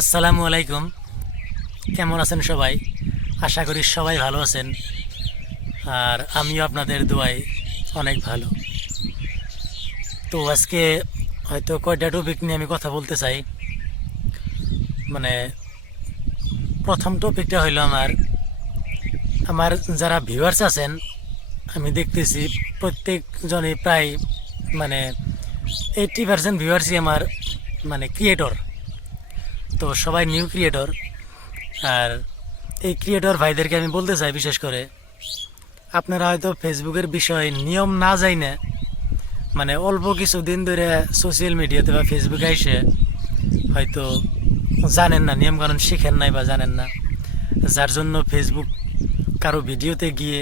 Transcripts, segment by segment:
আসসালামু আলাইকুম। কেমন আছেন সবাই? আশা করি সবাই ভালো আছেন। আর আমিও আপনাদের দোয়ায় অনেক ভালো। তো আজকে হয়তো কয়টা টপিক নিয়ে আমি কথা বলতে চাই। মানে প্রথম টপিকটা হইল আমার আমার যারা ভিউয়ার্স আছেন, আমি দেখতেছি প্রত্যেকজনই প্রায় মানে এইটটি পার্সেন্ট ভিউয়ার্সই আমার মানে ক্রিয়েটর তো সবাই নিউ ক্রিয়েটর আর এই ক্রিয়েটর ভাইদেরকে আমি বলতে চাই বিশেষ করে আপনারা হয়তো ফেসবুকের বিষয় নিয়ম না যাই না মানে অল্প কিছু দিন ধরে সোশ্যাল মিডিয়াতে বা ফেসবুকে এসে হয়তো জানেন না নিয়ম কারণ শিখেন নাই বা জানেন না। যার জন্য ফেসবুক কারও ভিডিওতে গিয়ে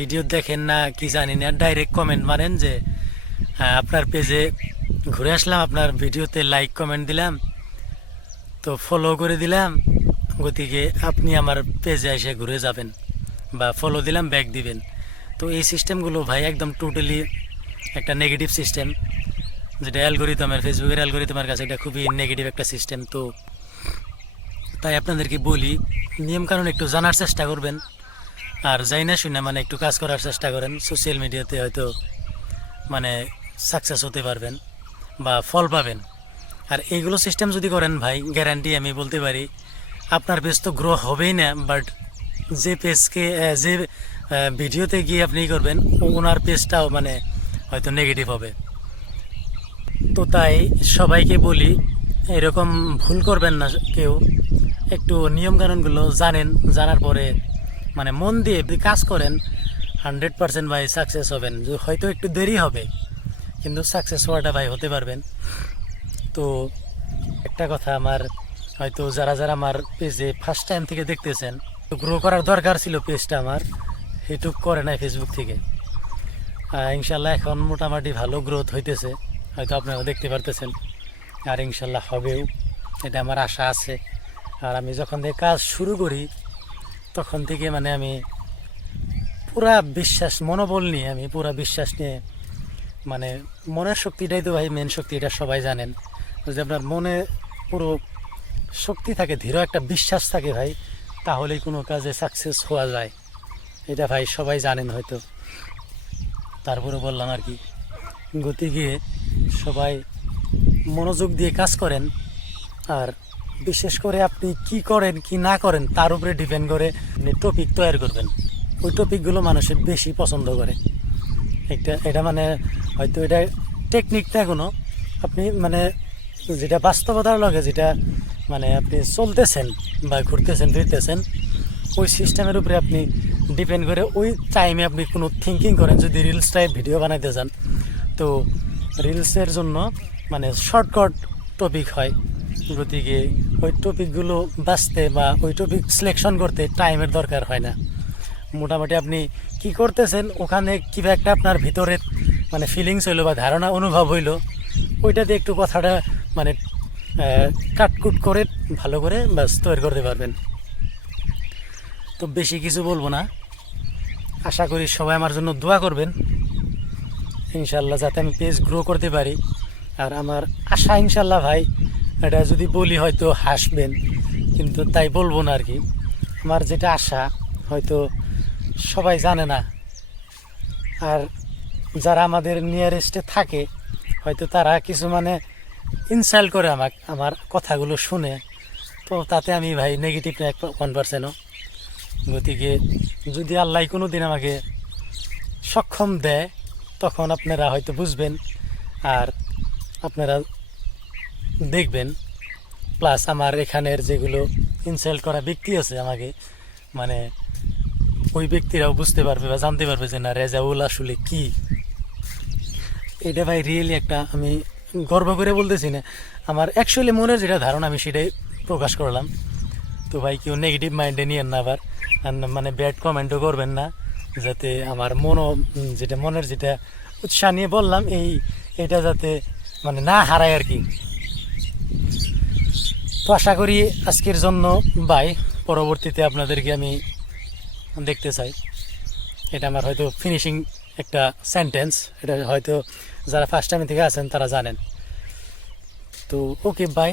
ভিডিও দেখেন না কি জানি না ডাইরেক্ট কমেন্ট মারেন যে হ্যাঁ, আপনার পেজে ঘুরে আসলাম আপনার ভিডিওতে লাইক কমেন্ট দিলাম। তো ফলো করে দিলাম। গতিকে আপনি আমার পেজে এসে ঘুরে যাবেন বা ফলো দিলাম ব্যাক দিবেন। তো এই সিস্টেমগুলো ভাই একদম টোটালি একটা নেগেটিভ সিস্টেম যেটা অ্যালগোরিদমের ফেসবুকের অ্যালগোরিদমের কাছে এটা খুবই নেগেটিভ একটা সিস্টেম তো তাই আপনাদেরকে বলি, নিয়মকানুন একটু জানার চেষ্টা করবেন। আর যাই না শুনে মানে একটু কাজ করার চেষ্টা করেন। সোশ্যাল মিডিয়াতে হয়তো মানে সাকসেস হতে পারবেন বা ফল পাবেন। আর এইগুলো সিস্টেম যদি করেন ভাই গ্যারান্টি আমি বলতে পারি, আপনার পেজ তো গ্রো হবেই না বাট যে পেজকে যে ভিডিওতে গিয়ে আপনি করবেন, ওনার পেজটাও মানে হয়তো নেগেটিভ হবে। তো তাই সবাইকে বলি, এরকম ভুল করবেন না কেউ। একটু নিয়মকানুনগুলো জানেন, জানার পরে মানে মন দিয়ে কাজ করেন হান্ড্রেড পার্সেন্ট ভাই সাকসেস হবেন। হয়তো একটু দেরি হবে, কিন্তু সাকসেস হওয়াটা ভাই হতে পারবেন। তো একটা কথা আমার, হয়তো যারা যারা আমার পেজে ফার্স্ট টাইম থেকে দেখতেছেন, তো গ্রো করার দরকার ছিল পেজটা আমার সেটুক করে নাই ফেসবুক থেকে। ইনশাল্লাহ এখন মোটামুটি ভালো গ্রোথ হইতেছে, হয়তো আপনারা দেখতে পারতেছেন, আর ইনশাল্লাহ হবেও, এটা আমার আশা আছে। আর আমি যখন থেকে কাজ শুরু করি, তখন থেকে মানে আমি পুরা বিশ্বাস, মনোবল নিয়ে আমি পুরা বিশ্বাস নিয়ে মানে মনের শক্তিটাই তো ভাই মেন শক্তি, এটা সবাই জানেন। যদি আপনার মনে পুরো শক্তি থাকে দৃঢ় একটা বিশ্বাস থাকে ভাই, তাহলেই কোনো কাজে সাকসেস হওয়া যায়। এটা ভাই সবাই জানেন হয়তো। তারপরে বললাম আর কি গতিকে সবাই মনোযোগ দিয়ে কাজ করেন, আর বিশেষ করে আপনি কি করেন, কি না করেন, তার উপরে ডিপেন্ড করে আপনি টপিক তৈরি করবেন। ওই টপিকগুলো মানুষের বেশি পছন্দ করে। একটা, এটা মানে হয়তো এটা টেকনিক না কোনো আপনি মানে যেটা বাস্তবতার লগে যেটা মানে আপনি চলতেছেন বা ঘুরতেছেন, ফিরতেছেন, ওই সিস্টেমের উপরে আপনি ডিপেন্ড করে ওই টাইমে আপনি কোনো থিঙ্কিং করেন। যদি রিলস টাইপ ভিডিও বানাইতে চান, তো রিলসের জন্য মানে শর্টকাট টপিক হয়। গতিকে ওই টপিকগুলো বাঁচতে বা ওই টপিক সিলেকশন করতে টাইমের দরকার হয় না। মোটামুটি আপনি কি করতেছেন, ওখানে কীভাবে একটা আপনার ভিতরে মানে ফিলিংস হইল বা ধারণা, অনুভব হইল ওইটাতে একটু কথাটা মানে কাটকুট করে, ভালো করে ব্যাস তৈরি করতে পারবেন। তো বেশি কিছু বলব না। আশা করি সবাই আমার জন্য দোয়া করবেন। ইনশাল্লাহ যাতে আমি পেজ গ্রো করতে পারি। আর আমার আশা ইনশাল্লাহ ভাই, এটা যদি বলি হয়তো হাসবেন, কিন্তু তাই বলব না আর কি। আমার যেটা আশা, হয়তো সবাই জানে না। আর যারা আমাদের নিয়ারেস্টে থাকে, হয়তো তারা কিছু মানে ইনসাল্ট করে আমাকে, আমার কথাগুলো শুনে। তো তাতে আমি ভাই নেগেটিভ ওয়ান পার্সেন্টও গতিকে যদি আল্লাহ কোনো দিন আমাকে সক্ষম দেয়, তখন আপনারা হয়তো বুঝবেন আর আপনারা দেখবেন। প্লাস আমার এখানের যেগুলো ইনসাল্ট করা ব্যক্তি আছে আমাকে মানে ওই ব্যক্তিরাও বুঝতে পারবে বা জানতে পারবে যে না রেজাউল আসলে কি। এটা ভাই রিয়েলি একটা আমি গর্ব করে বলতেছি না। আমার অ্যাকচুয়ালি মনের যেটা ধারণা, আমি সেটাই প্রকাশ করলাম। তো ভাই, কেউ নেগেটিভ মাইন্ডে নিয়েন না আবার। মানে ব্যাড কমেন্টও করবেন না, যাতে আমার মনও যেটা মনের যেটা উৎসাহ নিয়ে বললাম, এই, এটা যাতে মানে না হারায় আর কি। তো আশা করি আজকের জন্য বাই পরবর্তীতে আপনাদেরকে আমি দেখতে চাই। এটা আমার হয়তো ফিনিশিং একটা সেন্টেন্স এটা হয়তো যারা ফার্স্ট টাইম থেকে আছেন তারা জানেন। তো ওকে বাই